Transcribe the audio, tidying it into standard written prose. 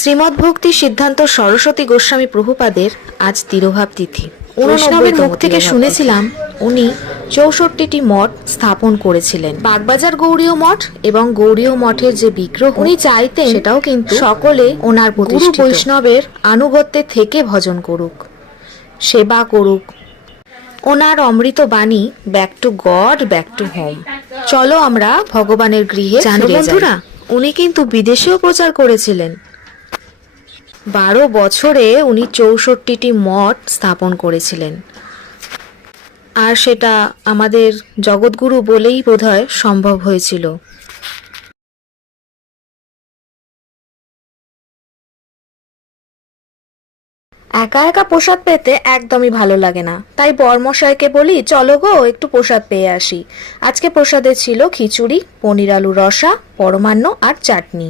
শ্রীমদ্ভক্তি সিদ্ধান্ত সরস্বতী গোস্বামী প্রভুপাদের আজ তিরোভাব তিথি। বৈষ্ণবের মুখ থেকে শুনেছিলাম উনি ৬৪টি মঠ স্থাপন করেছিলেন। বাগবাজার গৌড়ীয় মঠ এবং গৌড়ীয় মঠের যে বিগ্রহ উনি চাইতেন সেটাও কিন্তু সকলে ওনার প্রতিষ্ঠিত বৈষ্ণবের আনুগত্যে থেকে ভজন করুক, সেবা করুক। ওনার অমৃত বাণী back to god, back to home. চলো আমরা ভগবানের গৃহে জানো বন্ধুরা, উনি কিন্তু বিদেশেও প্রচার করেছিলেন। ১২ বছরে উনি ৬৪টি মঠ স্থাপন করেছিলেন, আর সেটা আমাদের জগৎগুরু বলেই বোধহয় সম্ভব হয়েছিল। একা একা প্রসাদ পেতে একদমই ভালো লাগে না, তাই বরমশাইকে বলি চলো গো একটু প্রসাদ পেয়ে আসি। আজকে প্রসাদে ছিল খিচুড়ি, পনির আলু রসা, পরমান্ন আর চাটনি।